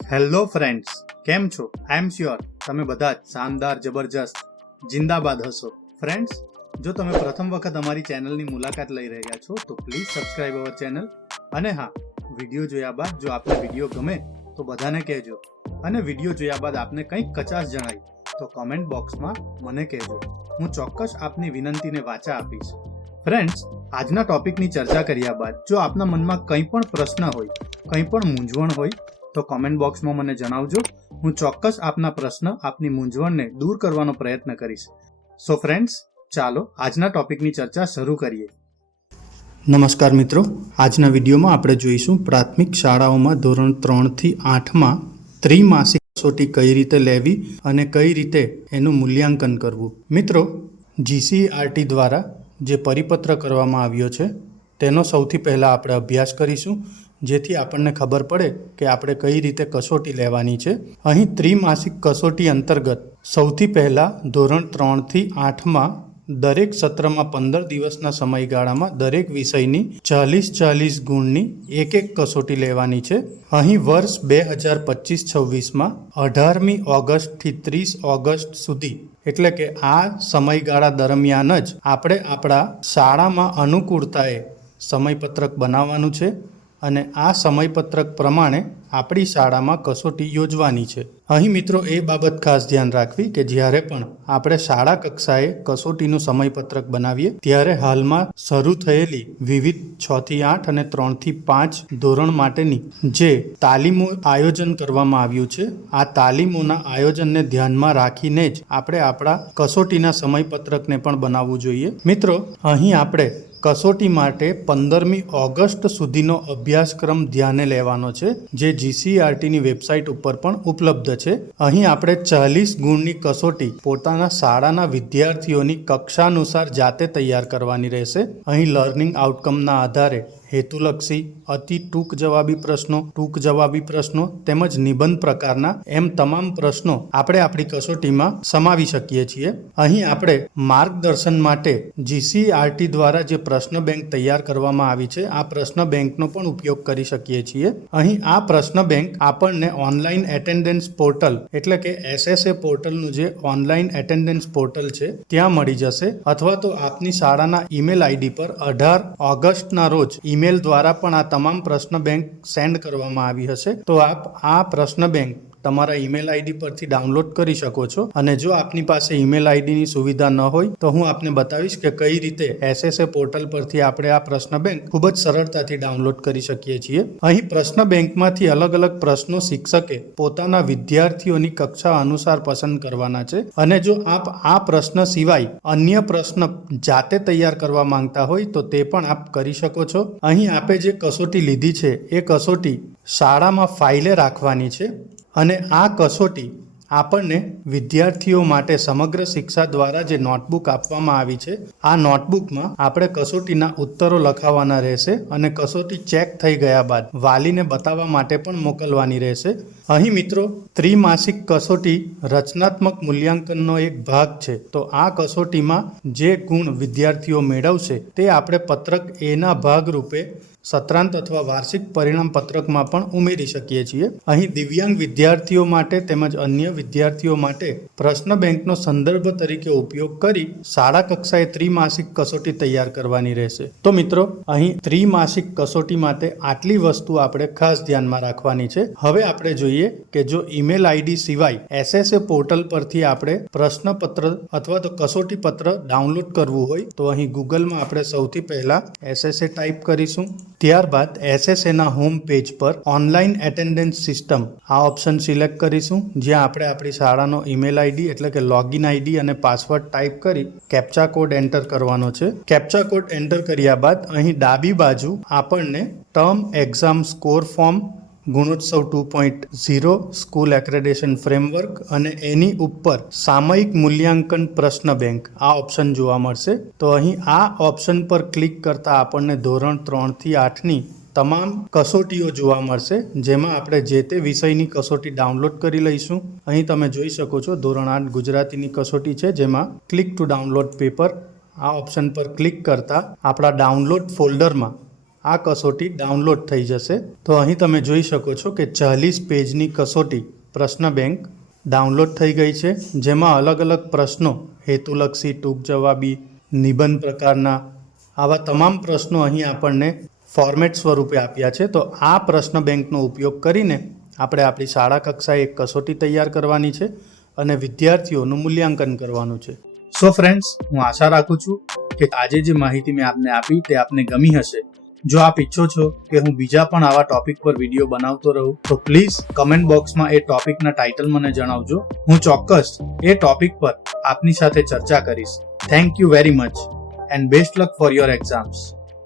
Hello friends, કેમ છો? આઈ am sure તમે બધા જ શાનદાર, જબરજસ્ત, જિંદાબાદ હશો. ફ્રેન્ડ્સ, જો તમે પ્રથમ વખત અમારી ચેનલની મુલાકાત લઈ રહ્યા છો તો પ્લીઝ સબસ્ક્રાઇબ અવર ચેનલ. અને હા, વિડીયો જોયા બાદ જો આપને વિડીયો ગમે તો બધાને કહેજો, અને વિડીયો જોયા બાદ આપને કંઈક કચાશ જણાય તો કોમેન્ટ બોક્સમાં મને કહેજો. હું ચોક્કસ આપની વિનંતીને વાચા આપીશ. ફ્રેન્ડ્સ, આજના ટોપિકની ચર્ચા કર્યા બાદ જો આપના મનમાં કંઈ પણ પ્રશ્ન હોય, કંઈ પણ મૂંઝવણ હોય તો કોમેન્ટ બોક્સમાં મને જણાવજો. હું ચોક્કસ આપના પ્રશ્ન, આપની મૂંઝવણને દૂર કરવાનો પ્રયત્ન કરીશ. સો ફ્રેન્ડ્સ, ચાલો આજના ટોપિકની ચર્ચા શરૂ કરીએ. નમસ્કાર મિત્રો, આજના વિડીયોમાં આપણે જોઈશું પ્રાથમિક શાળાઓમાં ધોરણ 3 થી 8માં ત્રિમાસિક કસોટી કઈ રીતે લેવી અને કઈ રીતે એનું મૂલ્યાંકન કરવું. મિત્રો, GCERT દ્વારા જે પરિપત્ર કરવામાં આવ્યો છે તેનો સૌથી પહેલાં આપણે અભ્યાસ કરીશું, જેથી આપણને ખબર પડે કે આપણે કઈ રીતે કસોટી લેવાની છે. અહીં ત્રિમાસિક કસોટી અંતર્ગત સૌથી પહેલાં ધોરણ 3 થી 8માં દરેક સત્રમાં 15 દિવસના સમયગાળામાં દરેક વિષયની 40 ગુણની એક કસોટી લેવાની છે. અહીં વર્ષ 2025-26માં 18મી ઓગસ્ટથી 30 ઓગસ્ટ સુધી, એટલે કે આ સમયગાળા દરમિયાન જ આપણે આપણા શાળામાં અનુકૂળતાએ સમયપત્રક બનાવવાનું છે અને આ સમયપત્રક પ્રમાણે આપણી શાળામાં કસોટી યોજવાની છે. અહીં મિત્રો એ બાબત ખાસ ધ્યાન રાખવી કે જ્યારે પણ આપણે શાળા કક્ષાએ કસોટીનું સમયપત્રક બનાવીએ ત્યારે હાલમાં શરૂ થયેલી વિવિધ 6 થી 8 અને 3 થી 5 ધોરણ માટેની જે તાલીમો આયોજન કરવામાં આવ્યું છે, આ તાલીમોના આયોજનને ધ્યાનમાં રાખીને જ આપણે આપણા કસોટીના સમયપત્રકને પણ બનાવવું જોઈએ. મિત્રો, અહીં આપણે કસોટી માટે 15મી ઓગસ્ટ સુધીનો અભ્યાસક્રમ ધ્યાને લેવાનો છે, જે GCERTની વેબસાઇટ ઉપર પણ ઉપલબ્ધ છે. અહીં આપણે 40 ગુણની કસોટી પોતાના શાળાના વિદ્યાર્થીઓની કક્ષાનુસાર જાતે તૈયાર કરવાની રહેશે. અહીં લર્નિંગ આઉટકમના આધારે હેતુલક્ષી, અતિ ટૂંક જવાબી પ્રશ્નો તેમજ નિબંધ પ્રકારના એમ તમામ પ્રશ્નો આપણે આપણી કસોટીમાં સમાવી શકીએ છીએ. અહીં આપણે માર્ગદર્શન માટે GCERT દ્વારા જે પ્રશ્ન બેંક તૈયાર કરવામાં આવી છે, આ પ્રશ્ન બેંકનો પણ ઉપયોગ કરી શકીએ છીએ. અહીં આ પ્રશ્ન બેંક આપણને ઓનલાઈન એટેન્ડન્સ પોર્ટલ, એટલે કે SSA પોર્ટલનું જે ઓનલાઈન એટેન્ડન્સ પોર્ટલ છે ત્યાં મળી જશે, અથવા તો આપની શાળાના ઈમેલ આઈડી પર 18 ઓગસ્ટના રોજ ઈમેલ દ્વારા પણ આ તમામ પ્રશ્ન બેંક સેન્ડ કરવામાં આવી હશે. તો આપ આ પ્રશ્ન બેંક તમારા ઈમેલ આઈડી પરથી ડાઉનલોડ કરી શકો છો. અને જો આપની પાસે ઈમેલ આઈડીની સુવિધા ન હોય તો હું આપને બતાવીશ કે કઈ રીતે SSA પોર્ટલ પરથી આપણે આ પ્રશ્ન બેંક ખૂબ જ સરળતાથી ડાઉનલોડ કરી શકીએ છીએ. અહીં પ્રશ્ન બેંકમાંથી અલગ અલગ પ્રશ્નો શિક્ષકે પોતાના વિદ્યાર્થીઓની કક્ષા અનુસાર પસંદ કરવાના છે. અને જો આપ આ પ્રશ્ન સિવાય અન્ય પ્રશ્ન જાતે તૈયાર કરવા માંગતા હોય તો તે પણ આપ કરી શકો છો. અહીં આપે જે કસોટી લીધી છે એ કસોટી શાળામાં ફાઇલે રાખવાની છે, અને આ કસોટી આપણને વિદ્યાર્થીઓ માટે સમગ્ર શિક્ષા દ્વારા જે નોટબુક આપવામાં આવી છે, આ નોટબુકમાં આપણે કસોટીના ઉત્તરો લખાવવાના રહેશે અને કસોટી ચેક થઈ ગયા બાદ વાલીને બતાવવા માટે પણ મોકલવાની રહેશે. અહીં મિત્રો, ત્રિમાસિક કસોટી રચનાત્મક મૂલ્યાંકનનો એક ભાગ છે. તો આ કસોટીમાં જે ગુણ વિદ્યાર્થીઓ મેળવશે તે આપણે પત્રક એના ભાગરૂપે સત્રાંત અથવા વાર્ષિક પરિણામ પત્રકમાં પણ ઉમેરી શકીએ છીએ. અહીં દિવ્યાંગ વિદ્યાર્થીઓ માટે તેમજ અન્ય વિદ્યાર્થીઓ માટે પ્રશ્ન બેંકનો સંદર્ભ તરીકે ઉપયોગ કરી શાળા કક્ષાએ ત્રિમાસિક કસોટી તૈયાર કરવાની રહેશે. તો મિત્રો, અહીં ત્રિમાસિક કસોટી માટે આટલી વસ્તુ આપણે ખાસ ધ્યાનમાં રાખવાની છે. હવે આપણે જોઈએ કે જો ઈમેલ આઈડી સિવાય SSA પોર્ટલ પરથી આપણે પ્રશ્નપત્ર અથવા તો કસોટી પત્ર ડાઉનલોડ કરવું હોય તો અહીં ગૂગલમાં આપણે સૌથી પહેલા SSA ટાઈપ કરીશું. ત્યારબાદ SSAના હોમ પેજ પર ઓનલાઈન એટેન્ડન્સ સિસ્ટમ આ ઓપ્શન સિલેક્ટ કરીશું, જ્યાં આપણે આપણી શાળાનો ઈમેલ આઈડી એટલે કે લોગિન આઈડી અને પાસવર્ડ ટાઈપ કરી કેપ્ચા કોડ એન્ટર કરવાનો છે. કેપ્ચા કોડ એન્ટર કર્યા બાદ અહીં ડાબી બાજુ આપણને ટર્મ એક્ઝામ સ્કોર ફોર્મ, ગુણોત્સવ 2.0, સ્કૂલ એક્રેડિટેશન ફ્રેમવર્ક અને એની ઉપર સામયિક મૂલ્યાંકન પ્રશ્ન બેંક આ ઓપ્શન જોવા મળશે. તો અહીં આ ઓપ્શન પર ક્લિક કરતા આપણને ધોરણ 3 થી 8ની તમામ કસોટીઓ જોવા મળશે, જેમાં આપણે જે તે વિષયની કસોટી ડાઉનલોડ કરી લઈશું. અહીં તમે જોઈ શકો છો ધોરણ 8 ગુજરાતીની કસોટી છે, જેમાં ક્લિક ટુ ડાઉનલોડ પેપર આ ઓપ્શન પર ક્લિક કરતા આપણા ડાઉનલોડ ફોલ્ડરમાં આ કસોટી ડાઉનલોડ થઈ જશે. તો અહીં તમે જોઈ શકો છો કે 40 પેજની કસોટી પ્રશ્ન બેંક ડાઉનલોડ થઈ ગઈ છે, જેમાં અલગ અલગ પ્રશ્નો, હેતુલક્ષી, ટૂંક જવાબી, નિબંધ પ્રકારના, આવા તમામ પ્રશ્નો અહીં આપણને ફોર્મેટ સ્વરૂપે આપ્યા છે. તો આ પ્રશ્ન બેંકનો ઉપયોગ કરીને આપણે આપણી શાળા કક્ષાએ એક કસોટી તૈયાર કરવાની છે અને વિદ્યાર્થીઓનું મૂલ્યાંકન કરવાનું છે. સો ફ્રેન્ડ્સ, હું આશા રાખું છું કે આજે જે માહિતી મેં આપને આપી તે આપને ગમી હશે. જો આપ ઈચ્છો છો કે હું બીજા પણ આવા ટોપિક પર વિડીયો બનાવતો રહું તો પ્લીઝ કમેન્ટ બોક્સમાં એ ટોપિકના ટાઇટલ મને જણાવજો. હું ચોક્કસ એ ટોપિક પર આપની સાથે ચર્ચા કરીશ. Thank you very much and best luck for your exams.